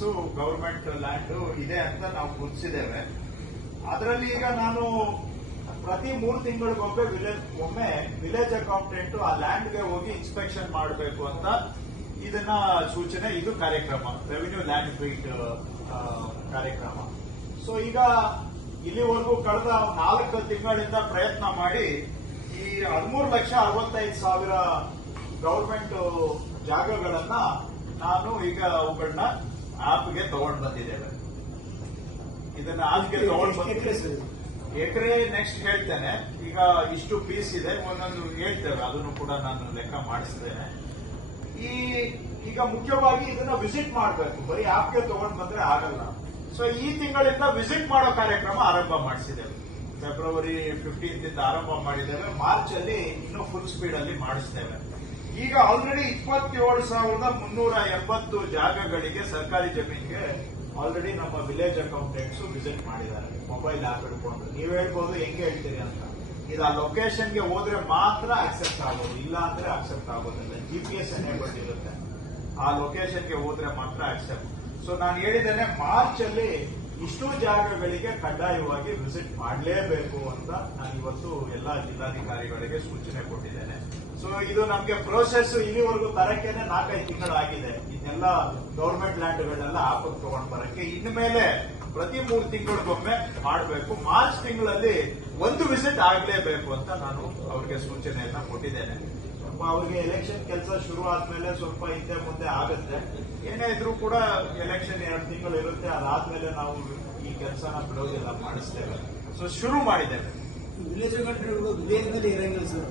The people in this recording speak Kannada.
ಏಕರ್ಸ್ ಗವರ್ಮೆಂಟ್ ಲ್ಯಾಂಡ್ ಇದೆ ಅಂತ ನಾವು ಗುರುತಿಸಿದ್ದೇವೆ. ಅದರಲ್ಲಿ ಈಗ ನಾನು ಪ್ರತಿ ಮೂರು ತಿಂಗಳಿಗೊಮ್ಮೆ ವಿಲೇಜ್ ಒಮ್ಮೆ ವಿಲೇಜ್ ಅಕೌಂಟೆಂಟ್ ಆ ಲ್ಯಾಂಡ್ಗೆ ಹೋಗಿ ಇನ್ಸ್ಪೆಕ್ಷನ್ ಮಾಡಬೇಕು ಅಂತ ಇದನ್ನ ಸೂಚನೆ, ಇದು ಕಾರ್ಯಕ್ರಮ ರೆವಿನ್ಯೂ ಲ್ಯಾಂಡ್ ಬೀಟ್ ಕಾರ್ಯಕ್ರಮ. ಸೊ ಈಗ ಇಲ್ಲಿವರೆಗೂ ಕಳೆದ ನಾಲ್ಕು ತಿಂಗಳಿಂದ ಪ್ರಯತ್ನ ಮಾಡಿ ಈ ಹದಿಮೂರು ಲಕ್ಷ ಅರವತ್ತೈದು ಸಾವಿರ ಗವರ್ಮೆಂಟ್ ಜಾಗಗಳನ್ನ ನಾನು ಈಗ ಅವುಗಳನ್ನ ಆಪ್ಗೆ ತಗೊಂಡ್ ಬಂದಿದ್ದೇವೆ. ಇದನ್ನ ಆಪ್ಗೆ ತಗೊಂಡ್ ಬಂದಿದ್ದೇವೆ ಎಕರೆ ನೆಕ್ಸ್ಟ್ ಹೇಳ್ತೇನೆ. ಈಗ ಇಷ್ಟು ಪೀಸ್ ಇದೆ ಒಂದೊಂದು ಹೇಳ್ತೇವೆ. ಅದನ್ನು ಕೂಡ ನಾನು ಲೆಕ್ಕ ಮಾಡಿಸ್ತೇನೆ. ಈ ಈಗ ಮುಖ್ಯವಾಗಿ ಇದನ್ನ ವಿಸಿಟ್ ಮಾಡಬೇಕು. ಬರೀ ಆಪ್ಗೆ ತಗೊಂಡ್ ಬಂದ್ರೆ ಆಗಲ್ಲ. ಸೊ ಈ ತಿಂಗಳಿಂದ ವಿಸಿಟ್ ಮಾಡೋ ಕಾರ್ಯಕ್ರಮ ಆರಂಭ ಮಾಡಿಸಿದ್ದೇವೆ. ಫೆಬ್ರವರಿ ಫಿಫ್ಟೀನ್ತ್ ಇಂದ ಆರಂಭ ಮಾಡಿದ್ದೇವೆ. ಮಾರ್ಚ್ ಅಲ್ಲಿ ಇನ್ನೂ ಫುಲ್ ಸ್ಪೀಡ್ ಅಲ್ಲಿ ಮಾಡಿಸ್ತೇವೆ. ಈಗ ಆಲ್ರೆಡಿ ಇಪ್ಪತ್ತೇಳು ಸಾವಿರದ ಮುನ್ನೂರ ಎಂಬತ್ತು ಜಾಗಗಳಿಗೆ ಸರ್ಕಾರಿ ಜಮೀನಿಗೆ ಆಲ್ರೆಡಿ ನಮ್ಮ ವಿಲೇಜ್ ಅಕೌಂಟೆಂಟ್ಸ್ ವಿಸಿಟ್ ಮಾಡಿದ್ದಾರೆ. ಮೊಬೈಲ್ ಆಪ್ ಹಿಡ್ಕೊಂಡು. ನೀವು ಹೇಳ್ಬೋದು, ಹೆಂಗೆ ಹೇಳ್ತೀರಿ ಅಂತ. ಇದು ಆ ಲೊಕೇಶನ್ಗೆ ಹೋದ್ರೆ ಮಾತ್ರ ಅಕ್ಸೆಪ್ಟ್ ಆಗೋದು ಇಲ್ಲ ಅಂದ್ರೆ ಅಕ್ಸೆಪ್ಟ್ ಆಗೋದಿಲ್ಲ ಜಿ ಪಿ ಎಸ್ ಎನೇಬಲ್ಡ್ ಇರುತ್ತೆ. ಆ ಲೊಕೇಶನ್ಗೆ ಹೋದ್ರೆ ಮಾತ್ರ ಆಕ್ಸೆಪ್ಟ್ ಸೊ ನಾನು ಹೇಳಿದ್ದೇನೆ ಮಾರ್ಚ್ ಅಲ್ಲಿ ಇಷ್ಟು ಜಾಗಗಳಿಗೆ ಕಡ್ಡಾಯವಾಗಿ ವಿಸಿಟ್ ಮಾಡಲೇಬೇಕು ಅಂತ ನಾನು ಇವತ್ತು ಎಲ್ಲ ಜಿಲ್ಲಾಧಿಕಾರಿಗಳಿಗೆ ಸೂಚನೆ ಕೊಟ್ಟಿದ್ದೇನೆ. ಸೊ ಇದು ನಮಗೆ ಪ್ರೋಸೆಸ್ ಇಲ್ಲಿವರೆಗೂ ತರಕ್ಕೇನೆ ನಾಲ್ಕೈದು ತಿಂಗಳಾಗಿದೆ ಇದನ್ನೆಲ್ಲ ಗೌರ್ಮೆಂಟ್ ಲ್ಯಾಂಡ್ಗಳನ್ನೆಲ್ಲ ಆಪಕ್ ತಗೊಂಡ್ ಬರಕ್ಕೆ. ಇನ್ಮೇಲೆ ಪ್ರತಿ ಮೂರು ತಿಂಗಳಿಗೊಮ್ಮೆ ಮಾಡಬೇಕು. ಮಾರ್ಚ್ ತಿಂಗಳಲ್ಲಿ ಒಂದು ವಿಸಿಟ್ ಆಗಲೇಬೇಕು ಅಂತ ನಾನು ಅವ್ರಿಗೆ ಸೂಚನೆಯನ್ನ ಕೊಟ್ಟಿದ್ದೇನೆ. ಅವ್ರಿಗೆ ಎಲೆಕ್ಷನ್ ಕೆಲಸ ಶುರು ಆದ್ಮೇಲೆ ಸ್ವಲ್ಪ ಹಿಂದೆ ಮುಂದೆ ಆಗುತ್ತೆ. ಏನೇ ಇದ್ರೂ ಕೂಡ ಎಲೆಕ್ಷನ್ ಎರಡು ತಿಂಗಳು ಇರುತ್ತೆ, ಅದಾದ್ಮೇಲೆ ನಾವು ಈ ಕೆಲಸನ ಬಿಡೋದಿಲ್ಲ, ಮಾಡಿಸ್ತೇವೆ. ಸೊ ಶುರು ಮಾಡಿದ್ದೇವೆ. ವಿಲೇಜ್ ಕಂಟ್ರಿಗಳು ವಿಲೇಜ್ನಲ್ಲಿ ಇರಂಗಿಲ್ಲ ಸರ್.